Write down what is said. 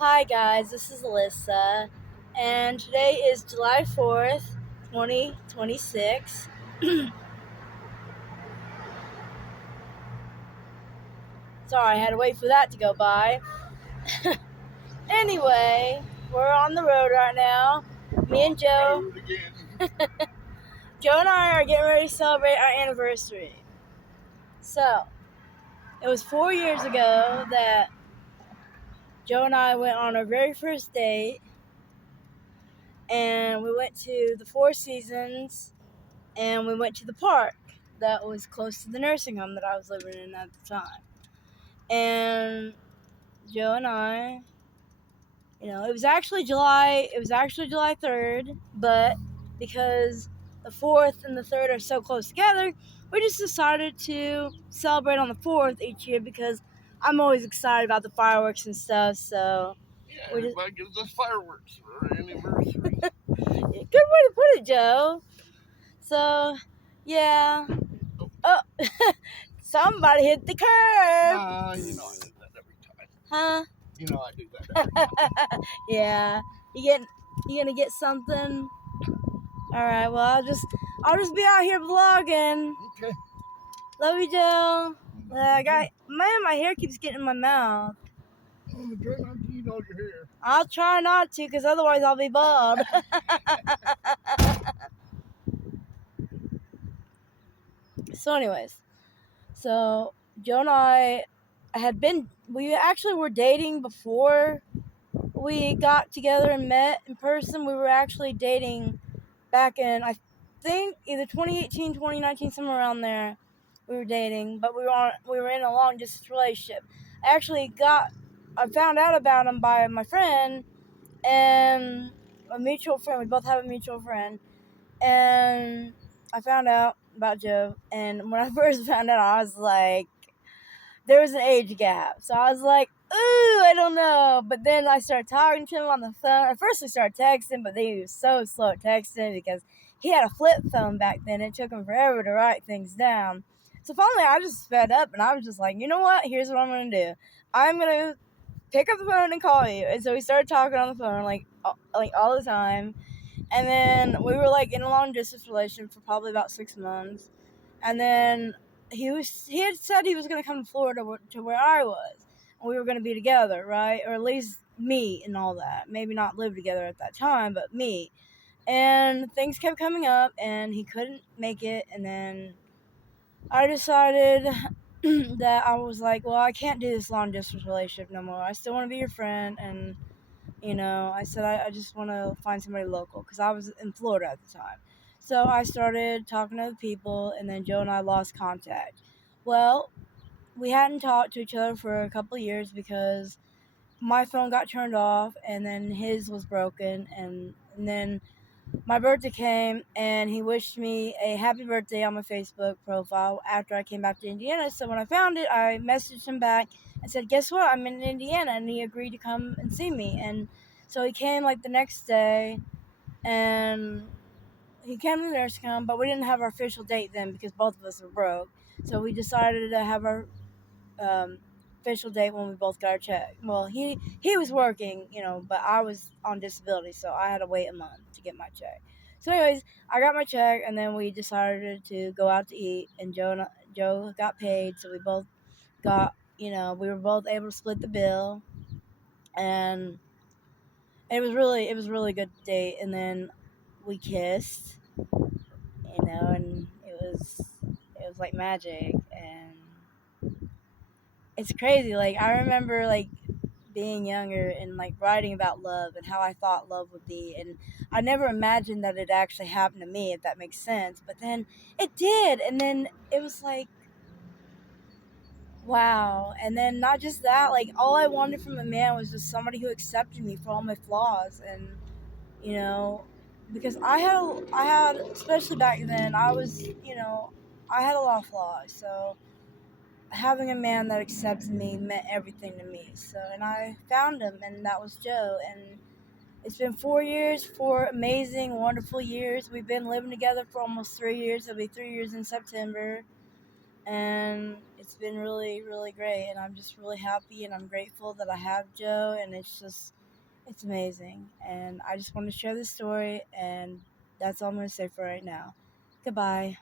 Hi guys, this is Alyssa, and today is July 4th, 2026. Sorry, I had to wait for that to go by. Anyway, we're on the road right now. Me and Joe. Joe and I are getting ready to celebrate our anniversary. So, it was 4 years ago that Joe and I went on our very first date, and we went to the Four Seasons, and we went to the park that was close to the nursing home that I was living in at the time. And Joe and I, it was actually July 3rd, but because the 4th and the 3rd are so close together, we just decided to celebrate on the 4th each year because I'm always excited about the fireworks and stuff. So Yeah, everybody gives us fireworks for our anniversary. Good way to put it, Joe. So, yeah. Oh, somebody hit the curb. Nah, you know I do that every time. Huh? You know I do that every time. Yeah. You gonna get something? All right. Well, I'll just be out here vlogging. Okay. Love you, Joe. My hair keeps getting in my mouth. Try not to eat all your hair. I'll try not to, because otherwise I'll be bald. So Joe and I we actually were dating before we got together and met in person. We were actually dating back in, I think, either 2018, 2019, somewhere around there. We were dating, but we were in a long distance relationship. I found out about him by my friend and a mutual friend. We both have a mutual friend, and I found out about Joe. And when I first found out, I was like, there was an age gap. So I was like, ooh, I don't know. But then I started talking to him on the phone. At first we started texting, but then he was so slow at texting because he had a flip phone back then. It took him forever to write things down. So finally I just sped up and I was just like, you know what? Here's what I'm going to do. I'm going to pick up the phone and call you. And so we started talking on the phone like all the time. And then we were like in a long distance relationship for probably about 6 months. And then he had said he was going to come to Florida to where I was, and we were going to be together, right? Or at least me and all that. Maybe not live together at that time, but me. And things kept coming up, and he couldn't make it. And then I decided that I was like, well, I can't do this long distance relationship no more. I still want to be your friend, and I said I just want to find somebody local because I was in Florida at the time. So I started talking to other people, and then Joe and I lost contact. Well, we hadn't talked to each other for a couple of years because my phone got turned off, and then his was broken, and then my birthday came, and he wished me a happy birthday on my Facebook profile after I came back to Indiana. So when I found it, I messaged him back and said, guess what? I'm in Indiana. And he agreed to come and see me. And so he came like the next day, and he came to the nursing home, but we didn't have our official date then because both of us were broke. So we decided to have our official date when we both got our check. Well, he was working, but I was on disability, so I had to wait a month to get my check. So, anyways, I got my check, and then we decided to go out to eat. And Joe got paid, so we both got, we were both able to split the bill, and it was really good date. And then we kissed, and it was like magic, and it's crazy. Like I remember like being younger and like writing about love and how I thought love would be, and I never imagined that it actually happened to me, if that makes sense. But then it did, and then it was like, wow. And then not just that, like all I wanted from a man was just somebody who accepted me for all my flaws. And you know because I had especially back then, I had a lot of flaws. So having a man that accepted me meant everything to me. So, and I found him, and that was Joe. And it's been 4 years, 4 amazing, wonderful years. We've been living together for almost 3 years. It'll be 3 years in September. And it's been really, really great, and I'm just really happy and I'm grateful that I have Joe, and it's amazing. And I just want to share this story, and that's all I'm going to say for right now. Goodbye.